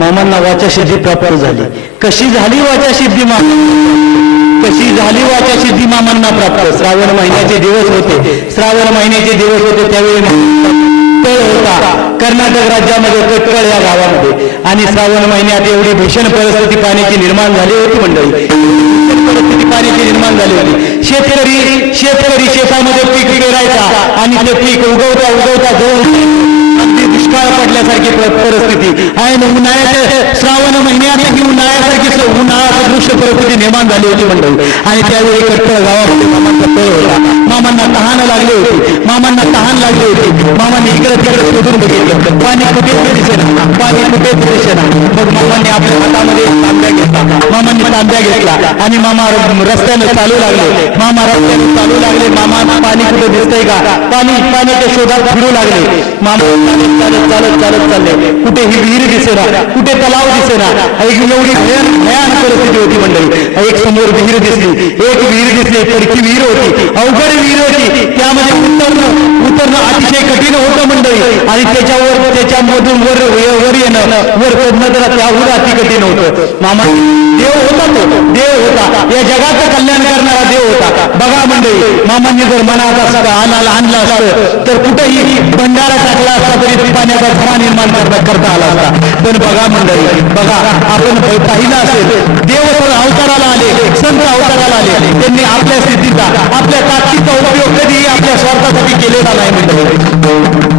मामांना वाचा सिद्धी प्राप्त झाली. कशी झाली वाचा सिद्धी कशी झाली वाचा सिद्धी मामांना प्राप्त. श्रावण महिन्याचे दिवस होते, श्रावण महिन्याचे दिवस होते त्यावेळी तळ होता कर्नाटक राज्यामध्ये कटकळ या गावामध्ये. आणि श्रावण महिन्यात एवढी भीषण परिस्थिती पाण्याची निर्माण झाली होती मंडळी, परिस्थिती पाण्याची निर्माण झाली होती. शेतकरी शेतामध्ये पीक पेरायचा आणि ते पीक उगवता अगदी दुष्काळ पडल्यासारखी परिस्थिती आहे. उन्हाळ्याच्या श्रावण महिन्यात ही उन्हाळ्यासारखी उन्हाळ्याची दृश्य परिस्थिती निर्माण झाली होती मंडळी. आणि त्यावेळी कटकळ गावामध्ये मामांचा तळ होता. मामांना तहान लागली होती, मामांना तहान लागली होती. मामांनी इकडे तिकडे शोधून बघितलं, पाणी कुठेच दिसेना, पाणी कुठेच दिसेना. मग मामांनी आपल्या हातामध्ये तांब्या घेतला, मामांनी तांब्या घेतला आणि मामा रस्त्याने चालू लागले. मामा रस्त्याने चालू लागले. मामा पाणी कुठे दिसतंय का, पाण्याच्या शोधात फिरू लागले. मामा चालत चालत चालत चालले. कुठे ही विहीर दिसेना, कुठे तलाव दिसेना. एवढी भयान परिस्थिती होती मंडळी. एक समोर विहीर दिसली, एक विहीर दिसली, पडकी विहीर होती, अवघड विहीर होती. त्यामध्ये उतरणं अतिशय कठीण होतं मंडळी. आणि त्याच्यामधून वर येणं, वर पडणं तर त्याहून अति कठीण होतं. मामा देव होता, तो देव होता, या जगाचं कल्याण करणारा देव होता. बघा मंडळी, मामांनी जर मनात आणलं असतं तर कुठेही भंडारा टाकला असता तरी पाण्याचा झरा निर्माण करता आला असता. पण बघा मंडळी, बघा आपण पाहिलं असेल, देव अवताराला आले, संत अवताराला आले. त्यांनी आपल्या स्थितीचा, आपल्या ताकदीचा उपयोग कधीही आपल्या स्वार्थासाठी केलेला नाही मंडळी.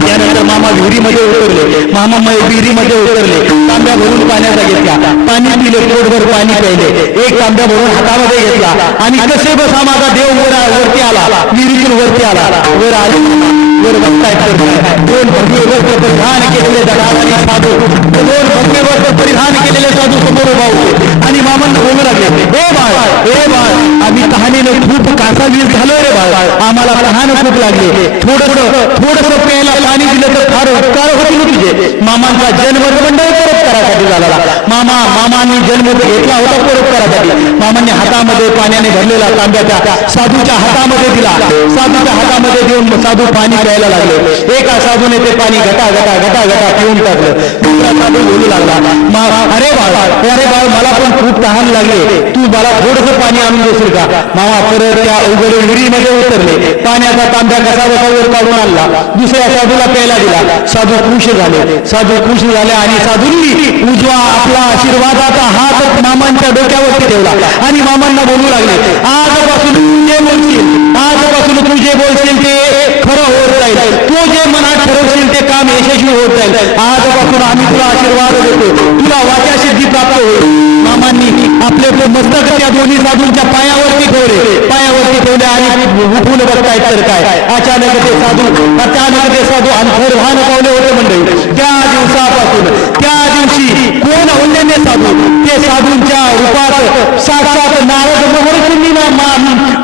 त्यानंतर मामा विहिरीमध्ये उतरले. मामा विहिरीमध्ये उतरले, तांब्या भरून पाण्याचा घेतला, पाणी पिले, पोटभर पाणी प्यायले. एक तांब्या भरून हातामध्ये घेतला आणि कसे बसा माझा देव वरती आला, विहिरीतून वरती आला. वर आले, वर बघतायत दोन भगवे वस्त्र परिधान केलेले दलाल साधू, दोन भगवे वस्त्र परिधान केलेले साधू समोर उभा होते आणि मामांना बोलू लागले, हे बाळ आम्ही तहानेनं खूप कासावीर झालो रे बाळ, आम्हाला तहान खूप लागली, थोडस प्यायला पाणी दिलं तर फार उपकार होतील तुझे. मामांचा जन्म मंडळ परोपकारासाठी झाला. मामांनी जन्म घेतला होता परोपकारासाठी. मामांनी हातामध्ये पाण्याने भरलेला तांब्याच्या साधूच्या हातामध्ये दिला. साधूच्या हातामध्ये देऊन साधू पाणी प्यायला लागले. एका साधूने ते पाणी घटा पिऊन टाकलं. दुसरा साधू बोलू लागला, अरे बाळ मला पण खूप तहान लागले, तू मला थोडस पाणी आणून देशील का. मामा परत त्या अवघड विहिरीमध्ये उतरले, पाण्याचा तांब्या कसा वर काढून आणला, दुसऱ्या साधूला प्यायला दिला. साधू खुश झाले आणि साधूंनी उजवा आपला आशीर्वादाचा हात मामांच्या डोक्यावरती ठेवला आणि मामांना बोलू लागले, आजपासून तू जे बोलशील ते खरं होत जाईल, तू जे मनात ठरवशील ते काम यशस्वी होत जाईल. आजपासून आम्ही तुला आशीर्वाद देतो, तुला वाचा सिद्धी प्राप्त होईल. मामांनी आपले मस्तक त्या दोन्ही साधूंच्या पायावरती ठेवले आणि उठून बघतायत तर काय, अचानक ते साधू अंतर्धान पावले होते मंडळी. त्या दिवशी कोण होते साधू, ते साधूंच्या रूपात साक्षात नारद महर्षींनी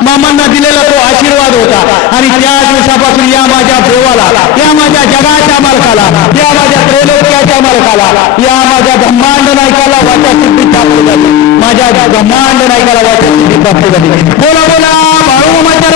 मामांना दिलेला तो आशीर्वाद होता. आणि त्या दिवसापासून या माझ्या देवाला, या माझ्या जगाच्या मालकाला, या माझ्या त्रैलोक्याच्या मालकाला, या माझ्या ब्रह्मांड नायकाला वाचा सिद्धी प्राप्त झाली. माझ्या ब्रह्मांड नायकाला वाचा सिद्धी प्राप्त झाली. बोला बाळू मामाच्या